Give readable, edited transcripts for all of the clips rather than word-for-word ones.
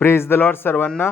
Praise the Lord सर्वांना.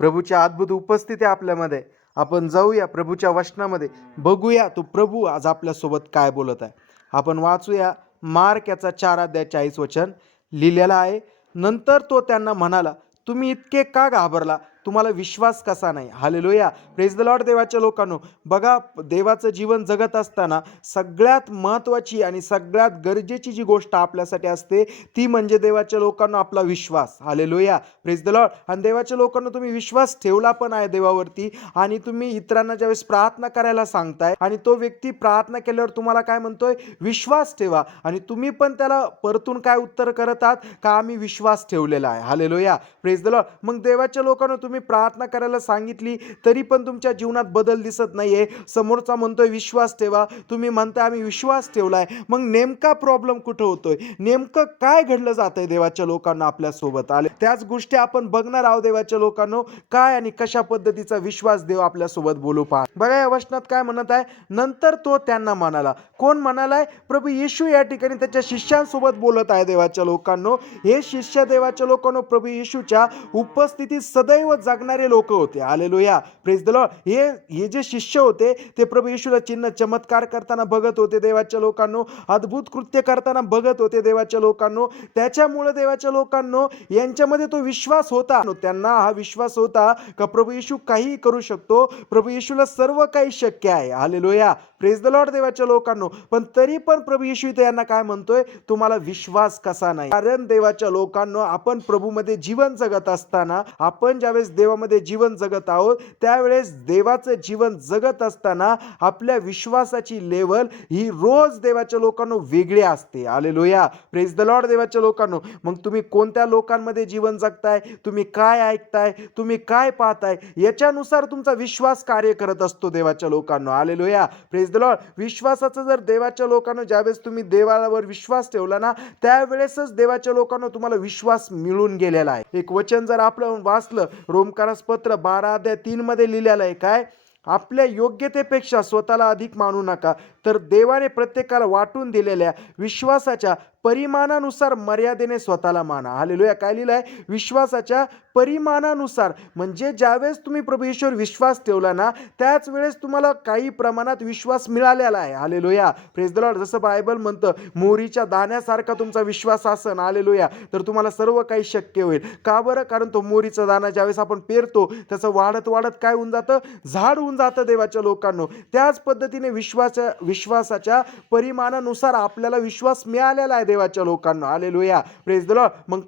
प्रभूच्या अद्भुत उपस्थिती आपल्यामध्ये. आपण जाऊया प्रभूच्या वचनामध्ये, बघूया तो प्रभू आज आपल्यासोबत काय बोलत आहे. आपण वाचूया मार्क याचा 4:40 लिहिलेला आहे. नंतर तो त्यांना म्हणाला, तुम्ही इतके का घाबरला, तुम्हाला विश्वास कसा नाही. हालेलुया. Praise the Lord. देवाच्या लोकांनो, बघा, देवाचं जीवन जगत असताना सगळ्यात महत्त्वाची आणि सगळ्यात गरजेची जी गोष्ट आपल्यासाठी असते ती म्हणजे देवाच्या लोकांना आपला विश्वास. हालेलुया. Praise the Lord. आणि देवाच्या लोकांना तुम्ही विश्वास ठेवला पण आहे देवावरती, आणि तुम्ही इतरांना ज्यावेळेस प्रार्थना करायला सांगताय आणि तो व्यक्ती प्रार्थना केल्यावर तुम्हाला काय म्हणतोय, विश्वास ठेवा, आणि तुम्ही पण त्याला परतून काय उत्तर करत आहात का, आम्ही विश्वास ठेवलेला आहे. हालेलुया. Praise the Lord. मग देवाच्या लोकांना तुम्ही प्रार्थना करायला सांगितली तरी पण तुमच्या जीवनात बदल दिसत नाहीये. समोरचा म्हणतोय विश्वास ठेवा, तुम्ही म्हणताय आम्ही विश्वास ठेवलाय. मग नेमका प्रॉब्लेम कुठं होतोय, नेमकं काय घडलं जातंय देवाच्या लोकांना आपल्यासोबत. आले त्याच गोष्टी आपण बघणार आहोत देवाच्या लोकांनो, काय आणि कशा पद्धतीचा विश्वास देव आपल्यासोबत बोलू पहा. बघा या वचनात काय म्हणत आहे, नंतर तो त्यांना म्हणाला. कोण म्हणालाय, प्रभू येशू या ठिकाणी त्याच्या शिष्यांसोबत बोलत आहे. देवाच्या लोकांनो, हे शिष्य देवाच्या लोकांनो प्रभू येशूच्या उपस्थितीत सदैव जगणारे लोक होते. हालेलुया. Praise the Lord. हे जे शिष्य होते ते प्रभू येशूला चिन्ह चमत्कार करताना बघत होते. देवाच्या लोकांनो, अद्भुत कृत्य करताना बघत होते. देवाच्या लोकांनो, त्याच्यामुळे देवाच्या लोकांनो यांच्यामध्ये तो विश्वास होता. त्यांना हा विश्वास होता का प्रभू येशू काही करू शकतो, प्रभू येशूला सर्व काही शक्य आहे. हालेलुया. Praise the Lord. देवाच्या लोकांनो, पण तरी पण प्रभू येशू इथे यांना काय म्हणतोय, तुम्हाला विश्वास कसा नाही. कारण देवाच्या लोकांनो, आपण प्रभूमध्ये जीवन जगत असताना, आपण ज्यावेळेस देवामध्ये जीवन जगत आहोत त्यावेळेस देवाचं जीवन जगत असताना आपल्या विश्वासाची लेवल ही रोज देवाच्या लोकांनो वेगळी असते. हालेलुया. Praise the Lord. देवाच्या लोकांनो, मग तुम्ही कोणत्या लोकांमध्ये जीवन जगताय, तुम्ही काय ऐकताय, तुम्ही काय पाहताय, याच्यानुसार तुमचा विश्वास कार्य करत असतो देवाच्या लोकांनो. हालेलुया. Praise the Lord. विश्वासाचं जर देवाच्या लोकांनो ज्यावेळेस तुम्ही देवावर विश्वास ठेवला ना, त्यावेळेसच देवाच्या लोकांनो तुम्हाला विश्वास मिळून गेलेला आहे. एक वचन जर आपण वाचलं, रोमकारास पत्र 12:3 मध्ये लिहिलेलं आहे, काय, आपल्या योग्यतेपेक्षा स्वतःला अधिक मानू नका, तर देवाने प्रत्येकाला वाटून दिलेल्या विश्वासाच्या परिमाणानुसार मर्यादेने स्वतःला माना. हालेलुया. काय लिहिलं आहे, विश्वासाच्या परिमाणानुसार. म्हणजे ज्यावेळेस तुम्ही प्रभू येशूवर विश्वास ठेवला ना, त्याच वेळेस तुम्हाला काही प्रमाणात विश्वास मिळालेला आहे. हालेलुया. Praise the Lord. जसं बायबल म्हणतं, मोहरीच्या दाण्यासारखा तुमचा विश्वास असेल, हालेलुया, तर तुम्हाला सर्व काही शक्य होईल. का बरं, कारण तो मोहरीचा दाणा ज्यावेळेस आपण पेरतो त्याचं वाढत वाढत काय होऊन जातं, झाड होऊन जातं. देवाच्या लोकांनो, त्याच पद्धतीने विश्वासाच्या परिमाणानुसार आपल्याला विश्वास मिळालेला आहे देवाच्या लोकांना. हालेलुया. Praise the Lord. मग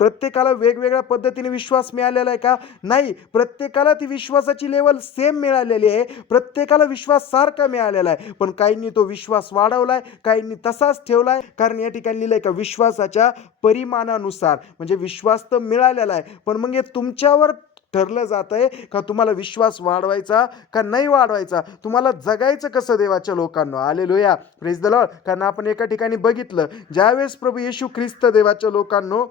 प्रत्येकाला वेगवेगळ्या पद्धतीने विश्वास मिळालेला आहे का, नाही. प्रत्येकाला ती विश्वासाची लेवल सेम मिळालेली आहे, प्रत्येकाला विश्वास सारखा मिळालेला आहे. पण काहींनी तो विश्वास वाढवलाय, काहींनी तसाच ठेवलाय. कारण या ठिकाणी लिहिलंय का विश्वासाच्या परिमाणानुसार, म्हणजे विश्वास तर मिळालेला आहे, पण मग हे तुमच्यावर ठरलं जात आहे का तुम्हाला विश्वास वाढवायचा का नाही वाढवायचा, तुम्हाला जगायचं कसं देवाच्या लोकांना. हालेलुया. Praise the Lord. कारण आपण एका ठिकाणी बघितलं, ज्यावेळेस प्रभू येशू ख्रिस्त देवाच्या लोकांनो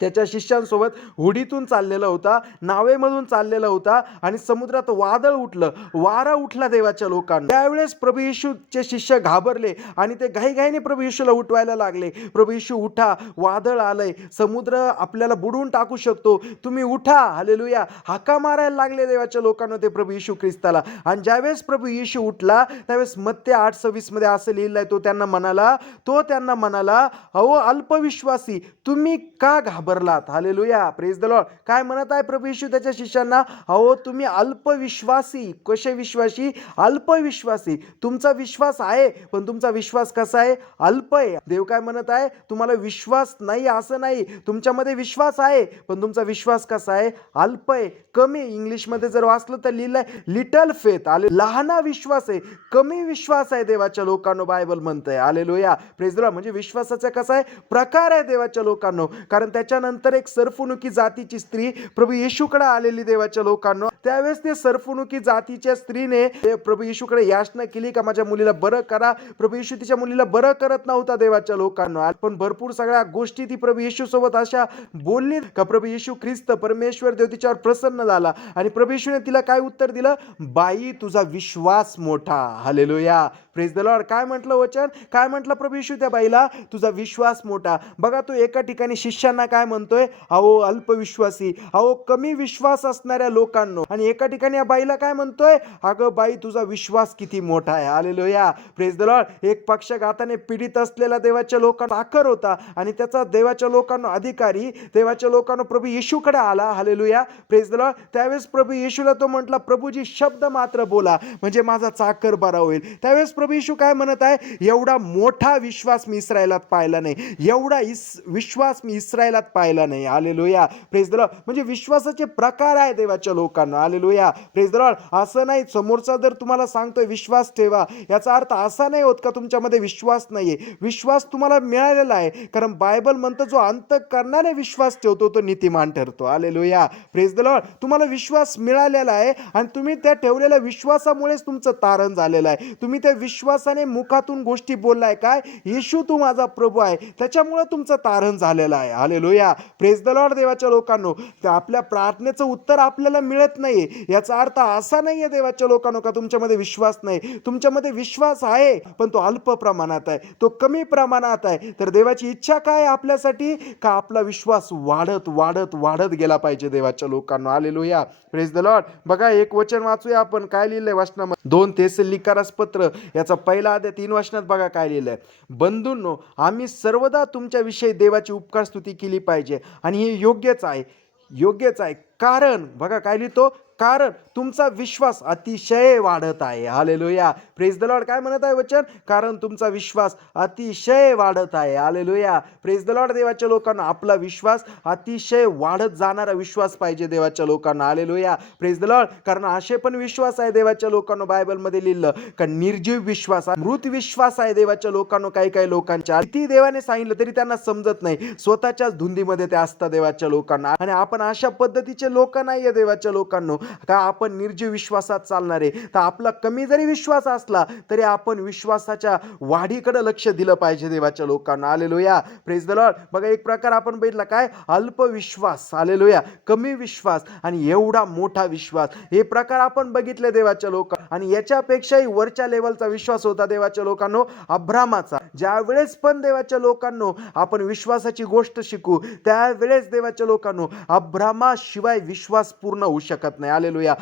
त्याच्या शिष्यांसोबत होडीतून चाललेला होता, नावेमधून चाललेला होता, आणि समुद्रात वादळ उठलं, वारा उठला देवाच्या लोकांना. त्यावेळेस प्रभू येशूचे शिष्य घाबरले आणि ते घाईघाईने प्रभू येशूला उठवायला लागले. प्रभू येशू, उठा, वादळ आलंय, समुद्र आपल्याला बुडवून टाकू शकतो, तुम्ही उठा. हालेलुया. हाका मारायला लागले देवाच्या लोकांना ते प्रभू येशू ख्रिस्ताला. आणि ज्यावेळेस प्रभू येशू उठला त्यावेळेस मत्ते 8:26 मध्ये असं लिहिलंय, तो त्यांना म्हणाला, अहो अल्पविश्वासी, तुम्ही का घाबरलात. हालेलुया. Praise the Lord. काय म्हणत आहे प्रभू येशू त्याच्या शिष्यांना, अहो तुम्ही अल्पविश्वासी. कसे विश्वासी, अल्पविश्वासी. तुमचा विश्वास आहे पण तुमचा विश्वास कसा आहे, अल्प आहे. देव काय म्हणत आहे, तुम्हाला विश्वास नाही असं नाही, तुमच्यामध्ये विश्वास आहे पण तुमचा विश्वास कसा आहे, अल्प आहे, कमी. इंग्लिशमध्ये जर वाचलं तर लिहिलंय लिटल फेथ. आले, लहान विश्वास आहे, कमी विश्वास आहे देवाच्या लोकांनो, बायबल म्हणतंय. हालेलुया. Praise the Lord. म्हणजे विश्वासाचा कसा आहे, प्रकार आहे देवाच्या लोकांनो. कारण त्याच्यानंतर एक सरफुनुकी जातीची स्त्री प्रभू येशूकडे आलेली देवाच्या लोकांनो. त्यावेळेस ते सरफुनुकी जातीच्या स्त्रीने प्रभू येशूकडे याचना केली का माझ्या मुलीला बरं करा. प्रभू येशू तिच्या मुलीला बरं करत नव्हता देवाच्या लोकांनो. पण भरपूर सगळ्या गोष्टी ती प्रभू येशू सोबत अशा बोलली का प्रभू येशू ख्रिस्त परमेश्वर देव तिच्यावर प्रसन्न झाला, आणि प्रभू येशूने तिला काय उत्तर दिलं, बाई तुझा विश्वास मोठा. हालेलुया. Praise the Lord. काय म्हटलं वचन, काय म्हटलं प्रभू येशू त्या बाईला, तुझा विश्वास मोठा. बघा, तो एका ठिकाणी शिष्यांना काय म्हणतोय, अहो अल्पविश्वासी, अहो कमी विश्वास असणाऱ्या लोकांनो. आणि एका ठिकाणी या बाईला काय म्हणतोय, अगं बाई तुझा विश्वास किती मोठा आहे. Hallelujah, praise the Lord. एक पक्षघाताने पीडित असलेल्या देवाच्या लोकांना आकर होता आणि त्याचा देवाच्या लोकांना अधिकारी देवाच्या लोकांना प्रभू येशूकडे आला. Hallelujah, praise the Lord. त्यावेळेस प्रभू येशूला तो म्हटला, प्रभूजी शब्द मात्र बोला म्हणजे माझा चाकर बरा होईल. त्यावेळेस प्रभू येशू काय म्हणत आहे, एवढा मोठा विश्वास मी इस्रायलात पाहिला नाही, एवढा विश्वास मी इस्रायलात पाहिला नाही. Hallelujah, praise the Lord. म्हणजे विश्वासाचे प्रकार आहे देवाच्या लोकांना. Hallelujah, praise the Lord. असं नाही समोरचा जर तुम्हाला सांगतोय विश्वास ठेवा, याचा अर्थ असा नाही होत का तुमच्यामध्ये विश्वास नाहीये. विश्वास तुम्हाला मिळालेला आहे, कारण बायबल म्हणतं जो अंतःकरणाने विश्वास ठेवतो तो नीतिमान ठरतो. Hallelujah, praise the Lord. तुम्हाला विश्वास मिळालेला आहे आणि तुम्ही त्या ठेवलेल्या विश्वासामुळेच तुमचं तारण झालेलं आहे. तुम्ही त्या विश्वासाने मुखातून गोष्टी बोललाय, काय येशू तू माझा प्रभू आहे, त्याच्यामुळे तुमचं तारण झालेलं आहे. Hallelujah, praise the Lord. देवाच्या लोकांनो, आपल्या प्रार्थनेचं उत्तर आपल्याला मिळत नाही याचा अर्थ असा नाहीये देवाच्या लोकांनो का तुमच्यामध्ये विश्वास नाही. तुमच्यामध्ये विश्वास आहे, पण तो अल्प प्रमाणात आहे, तो कमी प्रमाणात आहे. तर देवाची इच्छा काय आपल्यासाठी, का आपला विश्वास वाढत वाढत वाढत गेला पाहिजे देवाच्या लोकांना. Hallelujah, praise the Lord. बघा एक वचन वाचूया आपण, काय लिहिलंय वचनामध्ये, 2 थेसलोनिकरास पत्र याचा 1-3 वचनात बघा काय लिहिलंय. बंधूंनो, आम्ही सर्वदा तुमच्याविषयी देवाची उपकार स्तुती केली पाहिजे आणि हे योग्यच आहे, योग्यच आहे. कारण बघा काय लिहितो, कारण तुमचा विश्वास अतिशय वाढत आहे. Hallelujah, praise the Lord. काय म्हणत आहे वचन, कारण तुमचा विश्वास अतिशय वाढत आहे. Hallelujah, praise the Lord. देवाच्या लोकांना आपला विश्वास अतिशय वाढत जाणारा विश्वास पाहिजे देवाच्या लोकांना. Hallelujah, praise the Lord. कारण असे पण विश्वास आहे देवाच्या लोकांना, बायबलमध्ये लिहिलं का निर्जीव विश्वास, मृत विश्वास आहे देवाच्या लोकांना. काही काही लोकांच्या किती देवाने सांगितलं तरी त्यांना समजत नाही, स्वतःच्याच धुंदीमध्ये ते असतात देवाच्या लोकांना. आणि आपण अशा पद्धतीचे लोक नाहीये देवाच्या लोकांना का आपण निर्जीव विश्वासात चालणारे. तर आपला कमी जरी विश्वास असला तरी आपण विश्वासाच्या वाढीकडे लक्ष दिलं पाहिजे देवाच्या लोकांना. Hallelujah, praise the Lord. बघा एक प्रकार आपण बघितला, काय अल्पविश्वास, हालेलुया, कमी विश्वास आणि एवढा मोठा विश्वास, हे प्रकार आपण बघितले देवाच्या लोकांना. आणि याच्यापेक्षाही वरच्या लेवलचा विश्वास होता देवाच्या लोकांना अब्रामाचा. ज्या वेळेस पण देवाच्या लोकांना आपण विश्वासाची गोष्ट शिकू, त्यावेळेस देवाच्या लोकांना अब्रामाशिवाय विश्वास पूर्ण होऊ शकत नाही. हालेलुया,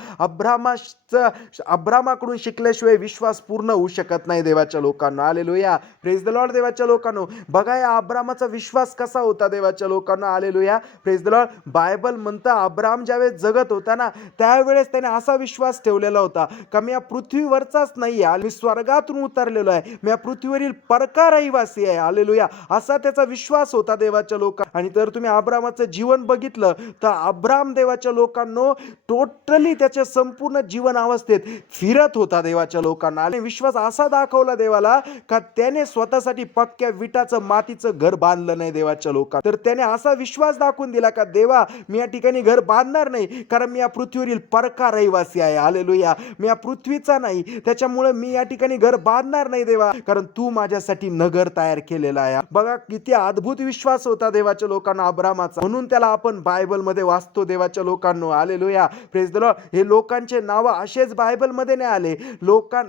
अब्रामाकडून शिकल्याशिवाय विश्वास पूर्ण होऊ शकत नाही देवाच्या लोकांना. Hallelujah, praise the Lord. देवाच्या लोकांनो, बघा या अब्रामाचा विश्वास कसा होता देवाच्या लोकांना. Hallelujah, praise the Lord. Bible म्हणतं अब्राम ज्यावेळेस जगत होता ना, त्यावेळेस त्याने असा विश्वास ठेवलेला होता का मी या पृथ्वीवरचाच नाही आहे, मी स्वर्गातून उतरलेलो आहे, मी या पृथ्वीवरील परका रहिवासी आहे. हालेलुया, असा त्याचा विश्वास होता देवाच्या लोकांना. आणि जर तुम्ही अब्रामाचं जीवन बघितलं तर अब्राम देवाच्या लोकांनो टोटली त्याच्या संपूर्ण जीवन अवस्थेत फिरत होता देवाच्या लोकांना. आणि विश्वास असा दाखवला देवाला का त्याने स्वतःसाठी पक्क्या विटाचं मातीचं घर बांधलं नाही देवाच्या लोकांना. तर त्याने असा विश्वास दाखवून दिला का देवा मी या ठिकाणी घर बांधणार नाही, कारण मी या पृथ्वीवरील परका रहिवासी आहे. हालेलुया, मी या पृथ्वीचा नाही, त्याच्यामुळे मी या ठिकाणी घर बांधणार नाही देवा, कारण तू माझ्यासाठी नगर तयार केलेला आहे. बघा किती अद्भुत विश्वास होता देवाच्या लोकांना अब्रामाचा. म्हणून त्याला आपण बायबलमध्ये वाचतो देवाच्या लोकांना. Hallelujah, praise the Lord. हे लोकांचे नाव असेच बायबलमध्ये नाही आले.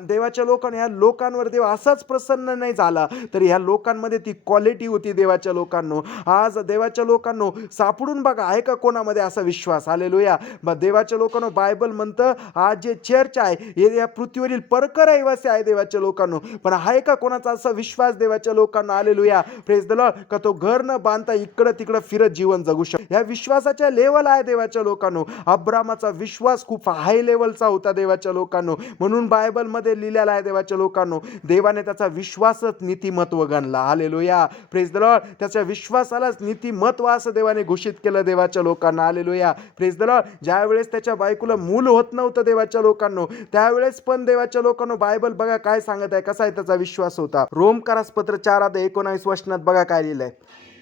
देवाच्या लोकांना, या लोकांवर देव असाच प्रसन्न नाही झाला, तर या लोकांमध्ये ती क्वालिटी होती देवाच्या लोकांना. आज देवाच्या लोकांना सापडून बघा, आहे का कोणामध्ये असा विश्वास. हालेलुया, देवाच्या लोकांना बायबल म्हणतं आज जे चर्च आहे हे या पृथ्वीवरील परक रहिवासी आहे देवाच्या लोकांना, पण आहे का कोणाचा असा विश्वास देवाच्या लोकांना. Hallelujah, praise the Lord. का तो घर न बांधता इकडं तिकडं फिरत जीवन जगू शकतो. या विश्वासाच्या लेवल आहे देवाच्या लोकांना. अब्रामाचा विश्वास खूप हाय लेवलचा होता देवाच्या लोकांना. म्हणून बायबल मध्ये लिहिलेला आहे देवाच्या लोकांना, देवाने त्याचा विश्वासच नीतिमत्व गणला. Hallelujah, praise the Lord. त्याच्या विश्वासालाच नीतिमत्व असं देवाने घोषित केलं देवाच्या लोकांना. Hallelujah, praise the Lord. ज्या वेळेस त्याच्या बायकोला मूल होत नव्हतं देवाच्या लोकांना, त्यावेळेस पण देवाच्या लोकांना बायबल बघा काय सांगत आहे, कसा आहे त्याचा विश्वास होता. रोमकरास पत्र 4:19 वचनात बघा काय लिहिलंय,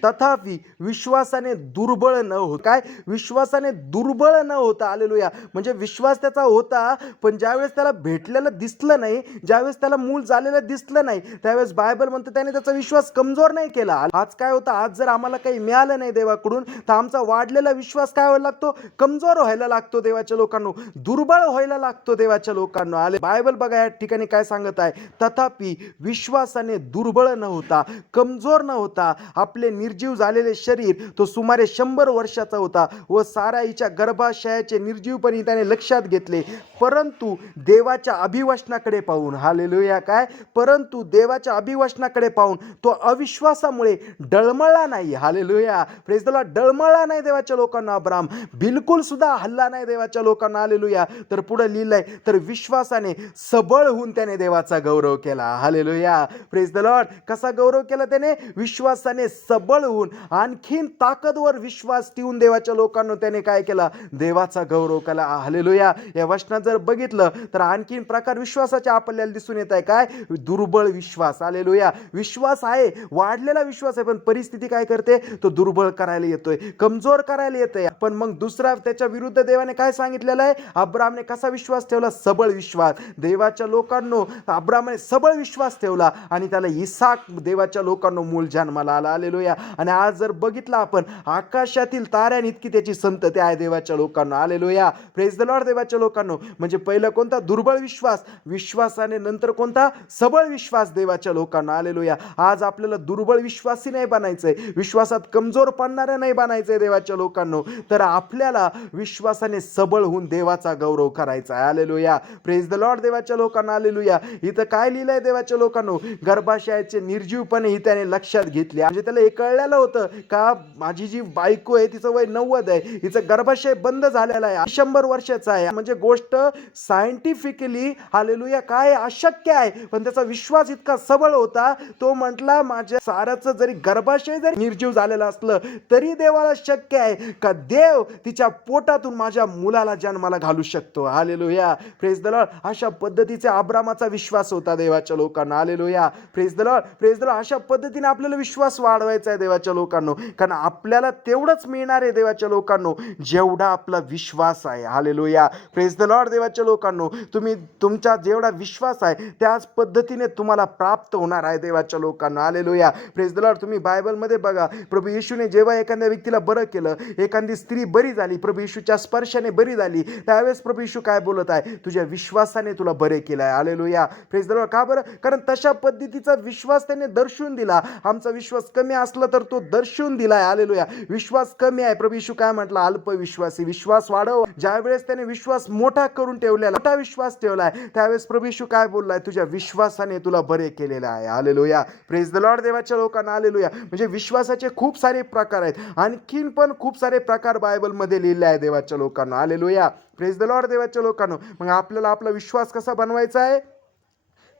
तथापि विश्वासाने दुर्बळ न होत. काय विश्वासाने दुर्बळ न होता. हालेलुया, म्हणजे विश्वास त्याचा होता, पण ज्यावेळेस त्याला भेटलेलं दिसलं नाही, ज्यावेळेस त्याला मूल झालेलं दिसलं नाही, त्यावेळेस बायबल म्हणते त्याने त्याचा विश्वास कमजोर नाही केला. आज काय होतं, आज जर आम्हाला काही मिळालं नाही देवाकडून तर आमचा वाढलेला विश्वास काय व्हायला लागतो, कमजोर व्हायला लागतो देवाच्या लोकांना, दुर्बळ व्हायला लागतो देवाच्या लोकांना. आले बायबल बघा या ठिकाणी काय सांगत आहे, तथापि विश्वासाने दुर्बळ न होता, कमजोर न होता, आपले निर्जीव झालेले शरीर तो सुमारे 100 वर्षाचा होता व साराईच्या गर्भाशयाचे निर्जीवपणे त्याने लक्षात घेतले. परंतु देवाच्या अभिवचनाकडे पाहून, हालेलुया, काय, परंतु देवाच्या अभिवचनाकडे पाहून तो अविश्वासामुळे डळमळला नाही. Hallelujah, praise the lord. डळमळला नाही देवाच्या लोकांना. अब्राम बिलकुल सुद्धा हल्ला नाही देवाच्या लोकांना. हालेलुया. तर पुढे लिहिलंय, तर विश्वासाने सबळ होऊन त्याने देवाचा गौरव केला. Hallelujah, praise the Lord. कसा गौरव केला त्याने? विश्वासाने सबळ होऊन, आणखीन ताकदवर विश्वास ठेवून देवाच्या लोकांना त्याने काय केला? देवाचा गौरव केला. हालेलुया. या वचनात जर बघितलं तर आणखीन प्रकार विश्वासाचे आपल्याला दिसून येत आहे. काय? दुर्बळ विश्वास. हालेलुया. विश्वास आहे, वाढलेला विश्वास आहे, पण परिस्थिती काय करते? तो दुर्बळ करायला येतोय, कमजोर करायला येतोय. पण मग दुसरा त्याच्या विरुद्ध देवाने काय सांगितलेलं आहे? अब्रामने कसा विश्वास ठेवला? सबळ विश्वास. देवाच्या लोकांनो अब्रामने सबळ विश्वास ठेवला आणि त्याला इसाक देवाच्या लोकांनो मूल जन्माला आला. हालेलुया. आणि आज जर बघितलं आपण, आकाशातील ताऱ्यां इतकी त्याची संतती आहे देवाच्या लोकांना. Hallelujah, praise the Lord. देवाच्या लोकांनो, म्हणजे पहिलं कोणता? दुर्बळ विश्वास. विश्वासाने नंतर कोणता? सबळ विश्वास देवाच्या लोकांना. हालेलुया. आज आपल्याला दुर्बळ विश्वासी नाही बनायचंय, विश्वासात कमजोर पडणारे नाही बनायचंय देवाच्या लोकांनो, तर आपल्याला विश्वासाने सबळ होऊन देवाचा गौरव करायचा आहे. Hallelujah, praise the Lord. देवाच्या लोकांना. हालेलुया. इथं काय लिहिलंय देवाच्या लोकांनो? गर्भाशयाचे निर्जीवपणे ही त्याने लक्षात घेतले. म्हणजे त्याला हे कळलेलं होतं का माझी जी बायको आहे तिचं वय 90 आहे, हिचं गर्भाशय बंद झालेला आहे, 100 वर्षाचा आहे. म्हणजे गोष्ट सायंटिफिकली, हालेलुया, काय अशक्य आहे, पण त्याचा विश्वास इतका सबळ होता, तो म्हटला माझ्या साराचं जरी गर्भाशय जरी निर्जीव झालेलं असलं तरी देवाला शक्य आहे का देव तिच्या पोटातून माझ्या मुलाला जन्माला घालू शकतो. Hallelujah, praise the Lord. अशा पद्धतीचा अब्रामाचा विश्वास होता देवाच्या लोकांना. Hallelujah, praise the Lord, praise the Lord. अशा पद्धतीने आपल्याला विश्वास वाढवायचा आहे देवाच्या लोकांनो, कारण आपल्याला तेवढंच मिळणार आहे देवाच्या लोकांनो जेवढा आपला विश्वास आहे. Hallelujah, praise the Lord. देवाच्या लोकांनो, तुम्ही तुमचा जेवढा विश्वास आहे त्याच पद्धतीने तुम्हाला प्राप्त होणार आहे देवाच्या लोकांना. Hallelujah, praise the Lord. तुम्ही बायबलमध्ये बघा, प्रभू येशूने जेव्हा एखाद्या व्यक्तीला बरं केलं, एखादी स्त्री बरी झाली, प्रभू येशूच्या स्पर्शाने बरी झाली, त्यावेळेस प्रभू येशू काय बोलत आहे? तुझ्या विश्वासाने तुला बरे केलं आहे. Hallelujah, praise the Lord. का बरं? कारण तशा पद्धतीचा विश्वास त्याने दर्शवून दिला. आमचा विश्वास कमी असला तर तो दर्शवून दिलाय. हालेलुया, विश्वास कमी आहे, प्रभू येशू काय म्हटलं? अल्पविश्वासी. विश्वास वाढव. ज्या वेळेस त्याने विश्वास मोठा करून ठेवलेला, मोठा विश्वास ठेवलाय, त्यावेळेस प्रभू येशू काय बोललाय? तुझ्या विश्वासाने तुला बरे केलेलं आहे. Hallelujah, praise the Lord. देवाच्या लोकांना. हालेलुया. म्हणजे विश्वासाचे खूप सारे प्रकार आहेत, आणखीन पण खूप सारे प्रकार बायबलमध्ये लिहिले आहे देवाच्या लोकांना. Hallelujah, praise the Lord. देवाच्या लोकांना. मग आपल्याला आपला विश्वास कसा बनवायचा आहे?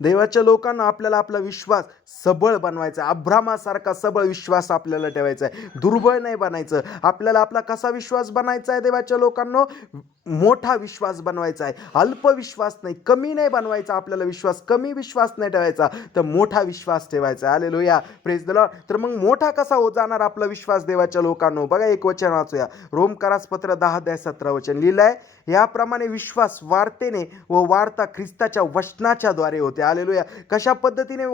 देवाच्या लोकांना आपल्याला आपला विश्वास सबळ बनवायचा. अब्रामासारखा सबळ विश्वास आपल्याला ठेवायचा आहे, दुर्बळ नाही बनायचं. आपल्याला आपला कसा विश्वास बनायचा आहे देवाच्या लोकांनो? मोठा विश्वास बनवायचा आहे, अल्पविश्वास नाही, कमी नाही बनवायचा. आपल्याला विश्वास कमी विश्वास नाही ठेवायचा, तर मोठा विश्वास ठेवायचा. Hallelujah, praise the Lord. तर मग मोठा कसा होत जाणार आपला विश्वास देवाच्या लोकांनो? बघा, एक वचन वाचूया. रोमकारास पत्र 10:17 वचन लिहिलंय, याप्रमाणे विश्वास वार्तेने व वार्ता ख्रिस्ताच्या वचनाच्या द्वारे होते. हालेलुया. कशा पद्धतीने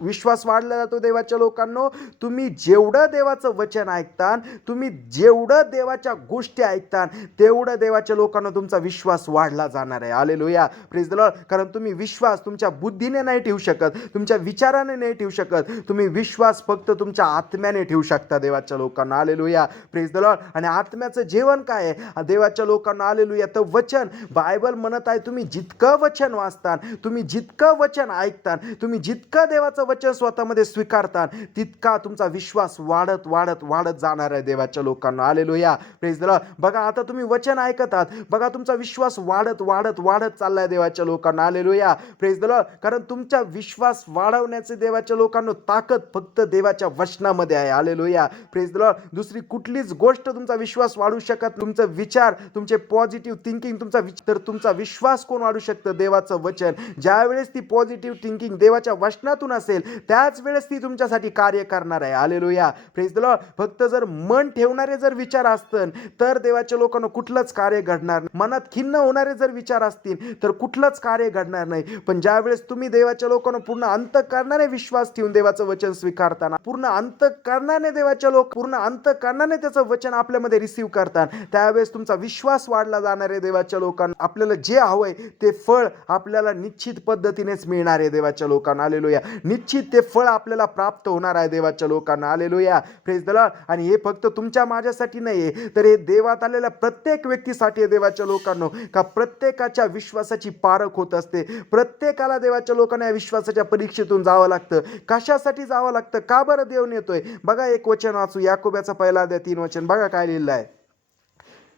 विश्वास वाढला जातो देवाच्या लोकांनो? तुम्ही जेवढं देवाचं वचन ऐकता, तुम्ही जेवढं देवाच्या गोष्टी ऐकता, तेवढं देवाच्या लोकांना तुमचा विश्वास वाढला जाणार आहे. Hallelujah, praise the Lord. कारण तुम्ही विश्वास तुमच्या बुद्धीने नाही ठेवू शकत, तुमच्या विचाराने नाही ठेवू शकत. तुम्ही विश्वास फक्त तुमच्या आत्म्याने ठेवू शकता देवाच्या लोकांना. Hallelujah, praise the Lord. आणि आत्म्याचं जेवण काय आहे देवाच्या लोकांना? हालेलुया, तर वचन. बायबल म्हणत आहे, तुम्ही जितकं वचन वाचता, तुम्ही जितकं वचन ऐकता, तुम्ही जितकं देवाचं वचन स्वतःमध्ये स्वीकारता, तितका तुमचा विश्वास वाढत वाढत वाढत जाणार आहे देवाच्या लोकांना. Hallelujah, praise the Lord. बघा, आता तुम्ही वचन ऐकतात, बघा तुमचा विश्वास वाढत वाढत वाढत चाललाय देवाच्या लोकांना. Hallelujah, praise the Lord. कारण तुमचा विश्वास वाढवण्याचे देवाच्या लोकांना ताकद फक्त देवाच्या वचनामध्ये आहे. Hallelujah, praise the Lord. दुसरी कुठलीच गोष्ट तुमचा विश्वास वाढू शकत? तुमचं विचार, तुमचे पॉझिटिव्ह थिंकिंग, तुमचा विश्वास कोण वाढू शकतं? देवाचं वचन. ज्या वेळेस ती पॉझिटिव्ह थिंकिंग देवाच्या वचनातून असेल, त्याच वेळेस ती तुमच्यासाठी कार्य करणार आहे. Hallelujah, praise the Lord. फक्त जर मन ठेवणारे जर विचार असतील तर देवाच्या लोकांना कुठलंच कार्य घडणार नाही. मनात खिन्न होणारे जर विचार असतील तर कुठलंच कार्य घडणार नाही. पण ज्या वेळेस तुम्ही देवाच्या लोकांना पूर्ण अंतःकरणाने विश्वास ठेवून देवाचं वचन स्वीकारताना, पूर्ण अंतःकरणाने देवाच्या लोक पूर्ण अंतःकरणाने त्याचं वचन आपल्यामध्ये रिसीव्ह करतात, त्यावेळेस तुमचा विश्वास वाढला जाणार आहे देवाच्या लोकांना. आपल्याला जे हवंय ते फळ आपल्याला निश्चित पद्धतीनेच मिळणार आहे देवाच्या लोकांना. हालेलुया, निश्चित निश्चित ते फळ आपल्याला प्राप्त होणार आहे देवाच्या लोकांना. Hallelujah, praise the Lord. आणि हे फक्त तुमच्या माझ्यासाठी नाही आहे, तर हे देवात आलेल्या प्रत्येक व्यक्तीसाठी आहे देवाच्या लोकांनो. का प्रत्येकाच्या विश्वासाची पारख होत असते. प्रत्येकाला देवाच्या लोकांना या विश्वासाच्या परीक्षेतून जावं लागतं. कशासाठी जावं लागतं? का बरं देव नेतोय? बघा एक वचन वाचू, याकोबाचा पहिला अध्याय 3 वचन. बघा काय लिहिलं आहे.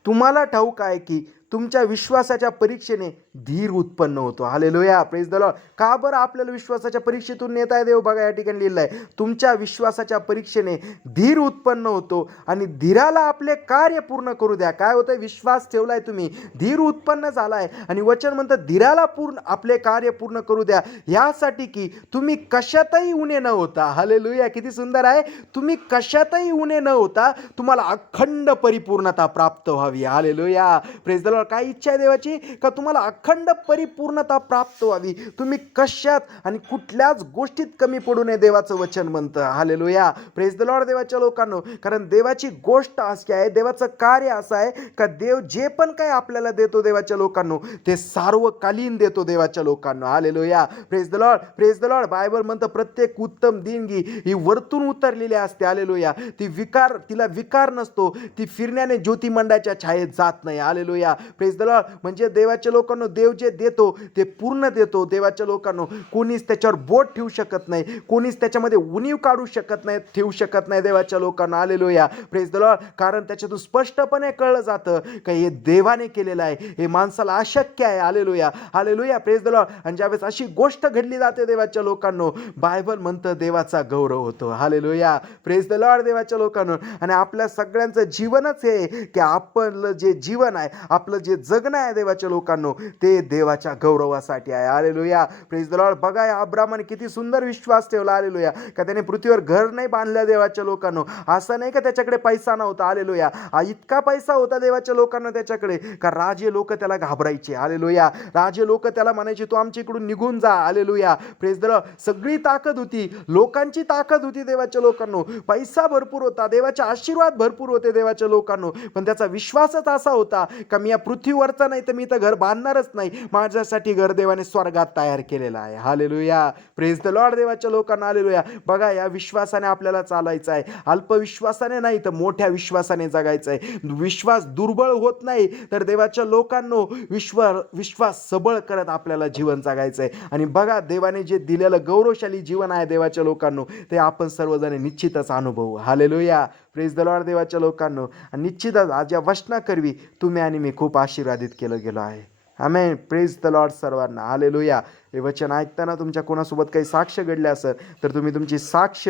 तुम्हाला ठाऊक आहे की तुमच्या विश्वासाच्या परीक्षेने धीर उत्पन्न होतो. Hallelujah, praise the Lord. का बरं आपल्याला विश्वासाच्या परीक्षेतून नेत आहे देव? बघा या ठिकाणी लिहिलं आहे, तुमच्या विश्वासाच्या परीक्षेने धीर उत्पन्न होतो आणि धीराला आपले कार्य पूर्ण करू द्या. काय होतंय? विश्वास ठेवलाय तुम्ही, धीर उत्पन्न झालाय आणि वचन म्हणतं धीराला आपले कार्य पूर्ण करू द्या, यासाठी की तुम्ही कशातही उणे न होता. हालेलुया, किती सुंदर आहे. तुम्ही कशातही उणे न होता तुम्हाला अखंड परिपूर्णता प्राप्त व्हावी. Hallelujah, praise the Lord. काय इच्छा आहे देवाची? का तुम्हाला अखंड परिपूर्णता प्राप्त व्हावी. तुम्ही कशात आणि कुठल्याच गोष्टीत कमी पडू नये, देवाचं वचन म्हणतं. हालेलुया, प्रेज द लॉर्ड देवाच्या लोकांनो. कारण देवाची गोष्ट अशी आहे, देवाचं कार्य असं आहे का देव जे पण काय आपल्याला देतो देवाच्या लोकांनो, ते सार्वकालीन देतो देवाच्या लोकांना. Hallelujah, praise the Lord, praise the Lord. Bible म्हणतं प्रत्येक उत्तम देणगी ही वरतून उतरलेली असते. हालेलुया, तिला विकार नसतो, ती फिरण्याने ज्योतिमंडाच्या छायेत जात नाही. Hallelujah, praise the Lord. म्हणजे देवाच्या लोकांनो, देव जे देतो ते पूर्ण देतो देवाच्या लोकांनो. कोणीच त्याच्यावर बोट ठेवू शकत नाही, कोणीच त्याच्यामध्ये उणीव काढू शकत नाही, ठेवू शकत नाही देवाच्या लोकांना. Hallelujah, praise the Lord. कारण त्याच्यातून स्पष्टपणे कळलं जातं की हे देवाने केलेलं आहे, हे माणसाला अशक्य आहे. Hallelujah, hallelujah, praise the Lord. आणि ज्यावेळेस अशी गोष्ट घडली जाते देवाच्या लोकांनो, बायबल म्हणतं देवाचा गौरव होतो. हालेलुया, प्रेज द लॉर्ड देवाच्या लोकांनो. आणि आपल्या सगळ्यांचं जीवनच हे की आपलं जे जीवन आहे, आपलं जे जगणं आहे देवाच्या लोकांनो, ते देवाच्या गौरवासाठी आहे. Hallelujah, praise the Lord. बघा या अब्रामाने किती सुंदर विश्वास ठेवला. हालेलुया, का त्याने पृथ्वीवर घर नाही बांधलं देवाच्या लोकांनो. असं नाही का त्याच्याकडे पैसा नव्हता. हालेलुया, इतका पैसा होता देवाच्या लोकांना त्याच्याकडे का राजे लोक त्याला घाबरायचे. हालेलुया, राजे लोक त्याला म्हणायचे तू आमच्या इकडून निघून जा. Hallelujah, praise the Lord. सगळी ताकद होती, लोकांची ताकद होती देवाच्या लोकांनो. पैसा भरपूर होता, देवाचे आशीर्वाद भरपूर होते देवाच्या लोकांनो. पण त्याचा विश्वासच असा होता का मी या पृथ्वीवरचा नाही तर मी तर घर बांधणारच नाही, माझ्यासाठी घर देवाने स्वर्गात तयार केलेलं आहे. हालेलुया, प्रेज द लॉर्ड देवाच्या लोकांना. हालेलुया, बघा या विश्वासाने आपल्याला चालायचं आहे. अल्पविश्वासाने नाही तर मोठ्या विश्वासाने जगायचं आहे. विश्वास दुर्बळ होत नाही तर देवाच्या लोकांनो विश्वास सबळ करत आपल्याला जीवन जगायचं आहे. आणि बघा देवाने जे दिलेलं गौरवशाली जीवन आहे देवाच्या लोकांनो, ते आपण सर्वजण निश्चितच अनुभवू. हालेलुया, प्रेज द लॉर्ड देवाच्या लोकांनो. आणि निश्चितच आज या वचनाकरवी तुम्ही आणि मी खूप आशीर्वादित केलं गेलो आहे. आमेन, प्रेज द लॉर्ड सर्वांना. हालेलुया. हे वचन ऐकताना तुमच्या कोणासोबत काही साक्ष घडले असेल तर तुम्ही तुमची साक्ष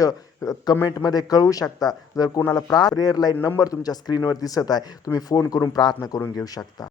कमेंटमध्ये कळवू शकता. जर कोणाला प्रेयर लाईन नंबर तुमच्या स्क्रीनवर दिसत आहे, तुम्ही फोन करून प्रार्थना करून घेऊ शकता.